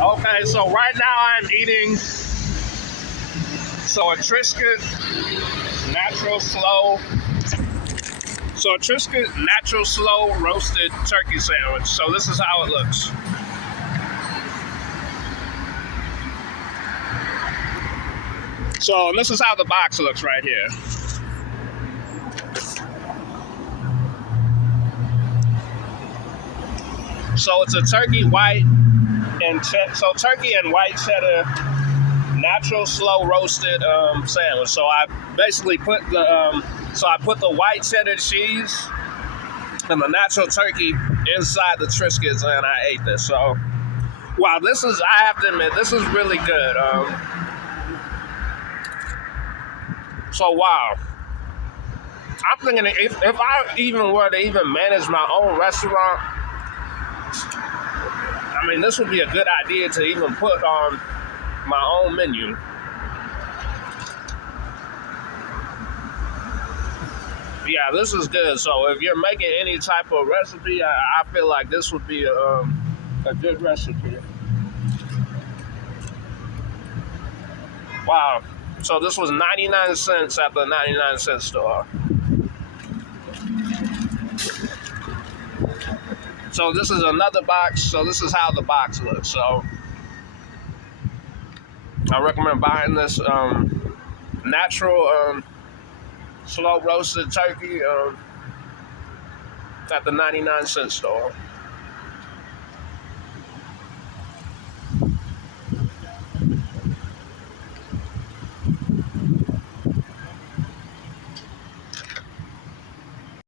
Okay, so right now I'm eating a Triscuit natural slow. So a Triscuit natural slow roasted turkey sandwich. So this is how it looks. So this is how the box looks right here. So it's a turkey white and turkey and white cheddar natural slow roasted sandwich. So I basically put the white cheddar cheese and the natural turkey inside the Triscuits, and I ate this. So wow, I have to admit, this is really good. So wow, I'm thinking if I even were to even manage my own restaurant, I mean, this would be a good idea to even put on my own menu. Yeah, this is good. So if you're making any type of recipe, I feel like this would be a good recipe. Wow. So this was 99 cents at the 99-cent store. So this is another box. So this is how the box looks. So I recommend buying this natural slow roasted turkey at the 99-cent store.